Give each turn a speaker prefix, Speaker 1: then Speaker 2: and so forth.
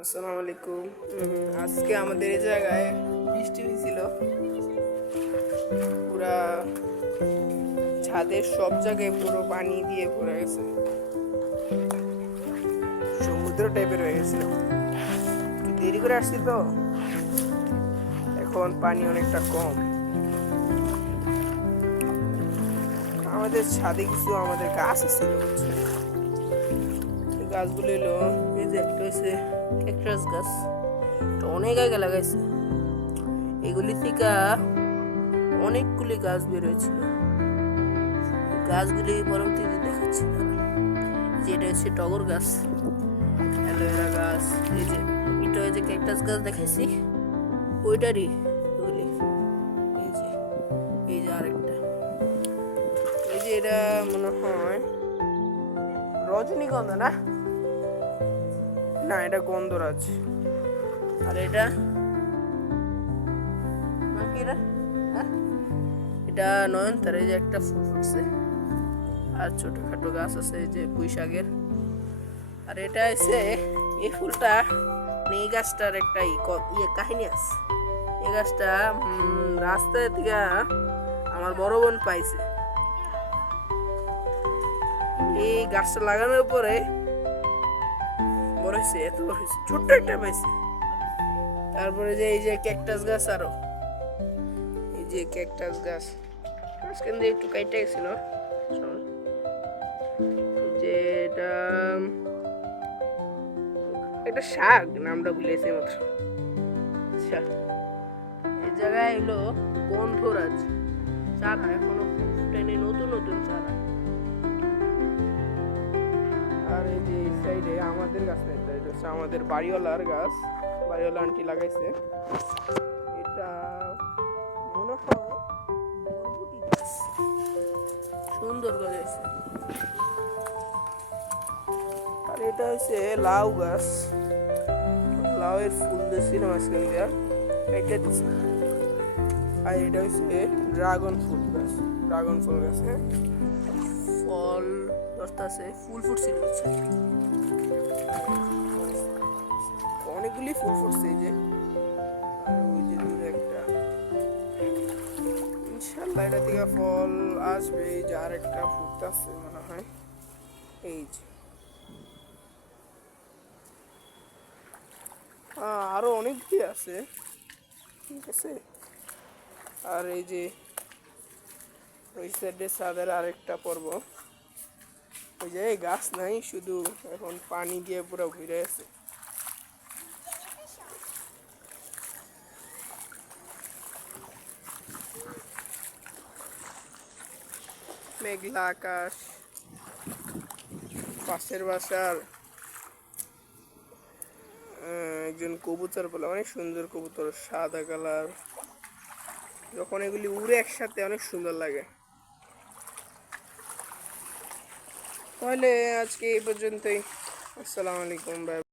Speaker 1: আসসালামু আলাইকুম আজকে আমাদের এই জায়গায় বৃষ্টি হয়েছিল। পুরা ছাদের সব জায়গায় পুরো পানি দিয়ে ভরে গেছে। সমুদ্র টাইপের হয়ে গেছিল। দেরি করে আসছি তো। এখন পানি অনেকটা কম। আমাদের ছাদে কিছু আমাদের গাছ? এই গাছগুলো এলো, এই যে একটা হচ্ছে ক্যাকটাস গাছ। অনেক আগে লাগাইছে। এগুলি থেকে অনেকগুলি গাছ বের হয়েছিল। এই গাছগুলি পরবর্তীতে দেখাচ্ছি না যে এটা হচ্ছে টগর গাছ, অ্যালোভেরা গাছ, এই যে এটা যে ক্যাকটাস গাছ দেখাইছি। ওইটারই ওগুলি এই যে এই যে আরেকটা। এই যে এটা মনে হয় রজনীগন্ধা না? না, এটা গন্ধরাজ। আর এটা? এটা? হ্যাঁ? এটা নয়নতার, এই যে একটা ফুল ফুটছে। আর ছোটখাটো গাছ আছে, এই যে শাকের। আর এটা হচ্ছে এই ফুলটা মানে এই গাছটার একটা ইয়ে কাহিনী আছে। এই গাছটা রাস্তায় থেকে আমার বড় বোন পাইছে। এই গাছটা লাগানোর পরে বড় হয়েছে, এত বড় হয়েছে, ছোট্ট একটা পাইছে। তারপরে যে এই যে ক্যাকটাস গাছ আরও। এই যে ক্যাকটাস গাছ। মাঝখান দিয়ে একটু কাইটে গেছিল। যে এটা, একটা শাক, নামটা ভুলেছি মাত্র। আচ্ছা। এই জায়গায় এলো গন্ধরাজ। চারা এখনও ফুটেনি নতুন নতুন চারা। এই যে এই সাইডে আমাদের গাছ না এটা এটা হচ্ছে আমাদের বাড়িওয়ালার গাছ বাড়িওয়ালা আন্টি লাগাইছে। এটা মনে হয় সুন্দর গজাইছে আর এটা হচ্ছে লাউ গাছ। লাউয়ের ফুল দিয়েছিল মাঝখান দিয়া। এটা আর এটা হচ্ছে ড্রাগন ফুল গাছ। ড্রাগন ফুল গাছে ফল ধরতেছে ফুল হচ্ছে অনেকগুলি ফুল ফুটছে এই যে। আর ওই যে দূরে একটা। ইনশাল্লাহ এটা থেকে ফল আসবে এই যে ফুটতেছে মনে হয়। এই যে। আহ, আরও অনেকগুলি আছে। ঠিক আছে? আর এই যে ওই সাইডে ছাদের আরেকটা পর্ব। ওই যে গাছ নাই শুধু এখন পানি দিয়ে পুরো ঘুরে আছে মেঘলা আকাশ পাশের বাসার। একজন কবুতর বলে, অনেক সুন্দর কবুতর, সাদা কালার। যখন এগুলি উড়ে একসাথে, অনেক সুন্দর লাগে। তাহলে আজকে এই পর্যন্তই আসসালামু আলাইকুম বাই